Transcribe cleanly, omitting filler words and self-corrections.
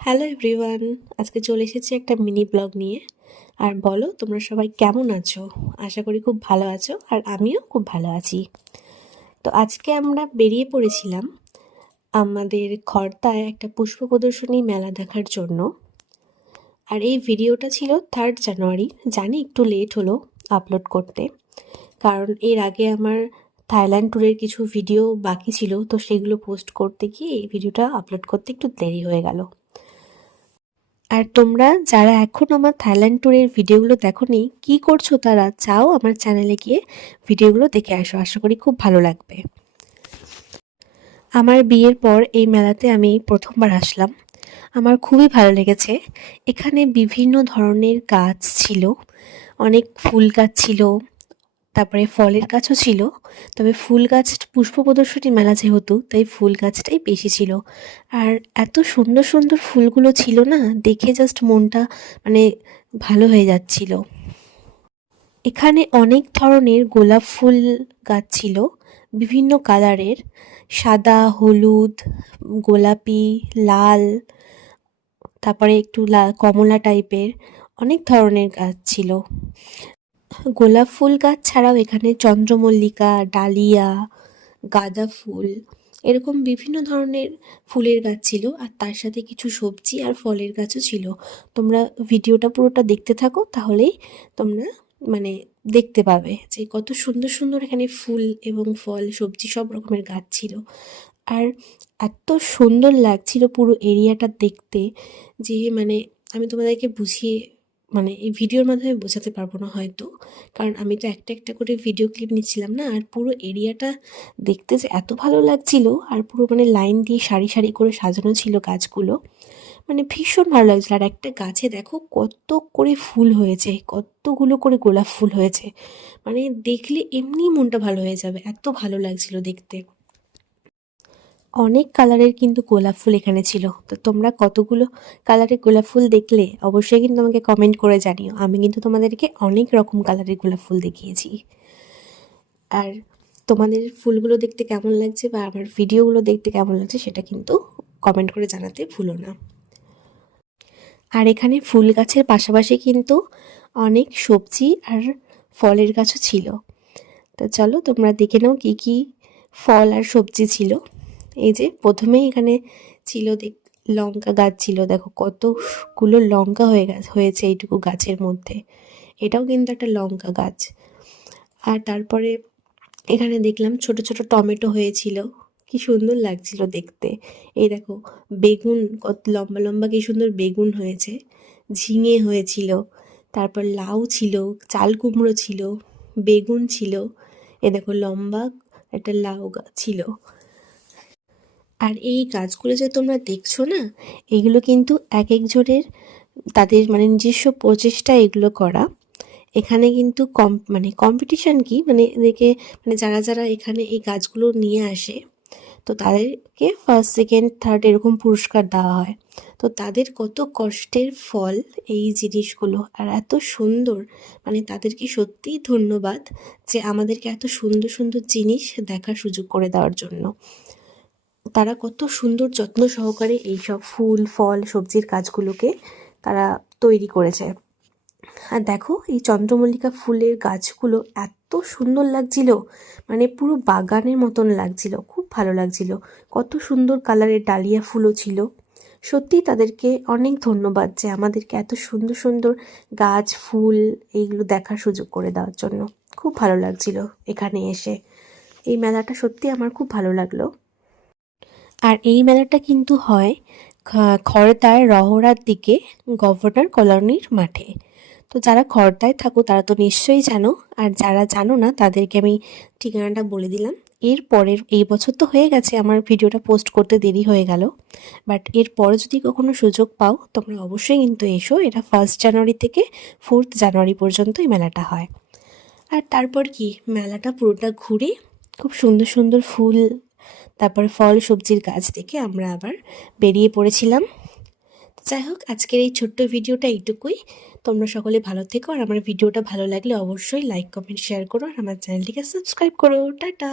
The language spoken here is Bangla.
হ্যালো এভরিওয়ান, আজকে চলে এসেছি একটা মিনি ব্লগ নিয়ে। আর বলো তোমরা সবাই কেমন আছো? আশা করি খুব ভালো আছো, আর আমিও খুব ভালো আছি। তো আজকে আমরা বেরিয়ে পড়েছিলাম আমাদের খড়দায় একটা পুষ্প প্রদর্শনী মেলা দেখার জন্য। আর এই ভিডিওটা ছিল 3 জানুয়ারি। জানি একটু লেট হলো আপলোড করতে, কারণ এর আগে আমার থাইল্যান্ড ট্যুরের কিছু ভিডিও বাকি ছিল, তো সেগুলো পোস্ট করতে গিয়ে এই ভিডিওটা আপলোড করতে একটু দেরি হয়ে গেল। আর তোমরা যারা এখনও আমার থাইল্যান্ড ট্যুরের ভিডিওগুলো দেখোনি, কি করছো তারা? চাও আমার চ্যানেলে গিয়ে ভিডিওগুলো দেখে আসো, আশা করি খুব ভালো লাগবে। আমার বিয়ের পর এই মেলাতে আমি প্রথমবার আসলাম। আমার খুবই ভালো লেগেছে। এখানে বিভিন্ন ধরনের গাছ ছিল, অনেক ফুল গাছ ছিল, তারপরে ফলের গাছও ছিল। তবে ফুল গাছ, পুষ্প প্রদর্শনী মেলা যেহেতু, তাই ফুল গাছটাই বেশি ছিল। আর এত সুন্দর সুন্দর ফুলগুলো ছিল না, দেখে জাস্ট মনটা মানে ভালো হয়ে যাচ্ছিল। এখানে অনেক ধরনের গোলাপ ফুল গাছ ছিল, বিভিন্ন কালারের, সাদা, হলুদ, গোলাপি, লাল, তারপরে একটু কমলা টাইপের অনেক ধরনের গাছ ছিল। গোলাপ ফুল গাছ ছাড়াও এখানে চন্দ্রমল্লিকা, ডালিয়া, গাঁদা ফুল, এরকম বিভিন্ন ধরনের ফুলের গাছ ছিল। আর তার সাথে কিছু সবজি আর ফলের গাছও ছিল। তোমরা ভিডিওটা পুরোটা দেখতে থাকো, তাহলেই তোমরা মানে দেখতে পাবে যে কত সুন্দর সুন্দর এখানে ফুল এবং ফল, সবজি সব রকমের গাছ ছিল। আর এত সুন্দর লাগছিল পুরো এরিয়াটা দেখতে, যে আমি তোমাদেরকে বুঝিয়ে এই ভিডিওর মাধ্যমে বোঝাতে পারবো না হয়তো, কারণ আমি তো একটা একটা করে ভিডিও ক্লিপ নিচ্ছিলাম না। আর পুরো এরিয়াটা দেখতে যে এত ভালো লাগছিল, আর পুরো লাইন দিয়ে সারি সারি করে সাজানো ছিল গাছগুলো, ভীষণ ভালো লাগছিল। আর একটা গাছে দেখো কত করে ফুল হয়েছে, কতগুলো করে গোলাপ ফুল হয়েছে, দেখলে এমনি মনটা ভালো হয়ে যাবে, এত ভালো লাগছিল দেখতে। অনেক কালারের কিন্তু গোলাপ ফুল এখানে ছিল। তো তোমরা কতগুলো কালারের গোলাপ ফুল দেখলে অবশ্যই কিন্তু আমাকে কমেন্ট করে জানিও। আমি কিন্তু তোমাদেরকে অনেক রকম কালারের গোলাপ ফুল দেখিয়েছি। আর তোমাদের ফুলগুলো দেখতে কেমন লাগছে বা আমার ভিডিওগুলো দেখতে কেমন লাগছে সেটা কিন্তু কমেন্ট করে জানাতে ভুলো না। আর এখানে ফুল গাছের পাশাপাশি কিন্তু অনেক সবজি আর ফলের গাছও ছিল। তো চলো তোমরা দেখে নাও কী কী ফল আর সবজি ছিল। এই যে প্রথমেই এখানে ছিল লঙ্কা গাছ ছিল, দেখো কতগুলো লঙ্কা হয়েছে এইটুকু গাছের মধ্যে। এটাও কিন্তু একটা লঙ্কা গাছ। আর তারপরে এখানে দেখলাম ছোট ছোট টমেটো হয়েছিল, কি সুন্দর লাগছিল দেখতে। এই দেখো বেগুন, কত লম্বা লম্বা কি সুন্দর বেগুন হয়েছে, ঝিঙে হয়েছিল, তারপর লাউ ছিল, চাল কুমড়ো ছিল, বেগুন ছিল, এ দেখো লম্বা একটা লাউ গাছ ছিল। আর এই গাছগুলো যে তোমরা দেখছো না, এগুলো কিন্তু এক একজনের তাদের নিজস্ব প্রচেষ্টা এগুলো করা। এখানে কিন্তু কম্পিটিশান কি এদেরকে যারা যারা এখানে এই গাছগুলো নিয়ে আসে, তো তাদেরকে ফার্স্ট সেকেন্ড থার্ড এরকম পুরস্কার দেওয়া হয়। তো তাদের কত কষ্টের ফল এই জিনিসগুলো, আর এত সুন্দর, তাদেরকে সত্যিই ধন্যবাদ যে আমাদেরকে এত সুন্দর সুন্দর জিনিস দেখার সুযোগ করে দেওয়ার জন্য। তারা কত সুন্দর যত্ন সহকারে এইসব ফুল ফল সবজির গাছগুলোকে তারা তৈরি করেছে। আর দেখো এই চন্দ্রমল্লিকা ফুলের গাছগুলো এত সুন্দর লাগছিল, পুরো বাগানের মতন লাগছিল, খুব ভালো লাগছিল। কত সুন্দর কালারের ডালিয়া ফুলও ছিল। সত্যি তাদেরকে অনেক ধন্যবাদ যে আমাদেরকে এত সুন্দর সুন্দর গাছ ফুল এইগুলো দেখার সুযোগ করে দেওয়ার জন্য। খুব ভালো লাগছিল এখানে এসে। এই মেলাটা সত্যি আমার খুব ভালো লাগলো। আর এই মেলাটা কিন্তু হয় খড়দার রহরার দিকে, গভর্নর কলোনির মাঠে। তো যারা খড়দায় থাকো তারা তো নিশ্চয়ই জানো, আর যারা জানো না তাদেরকে আমি ঠিকানাটা বলে দিলাম। এই বছর তো হয়ে গেছে, আমার ভিডিওটা পোস্ট করতে দেরি হয়ে গেল, বাট এরপরে যদি কখনো সুযোগ পাও তোমরা অবশ্যই কিন্তু এসো। এটা 1 জানুয়ারি থেকে 4 জানুয়ারি পর্যন্ত এই মেলাটা হয়। আর তারপর কি মেলাটা পুরোটা ঘুরে খুব সুন্দর সুন্দর ফুল, তারপরে ফল সবজির গাছ দেখে আমরা আবার বেরিয়ে পড়েছিলাম। যাই হোক, আজকের এই ছোট্ট ভিডিওটা এইটুকুই। তোমরা সকলে ভালো থেকো, আর আমার ভিডিওটা ভালো লাগলে অবশ্যই লাইক কমেন্ট শেয়ার করো, আর আমার চ্যানেলটিকে সাবস্ক্রাইব করো। টাটা।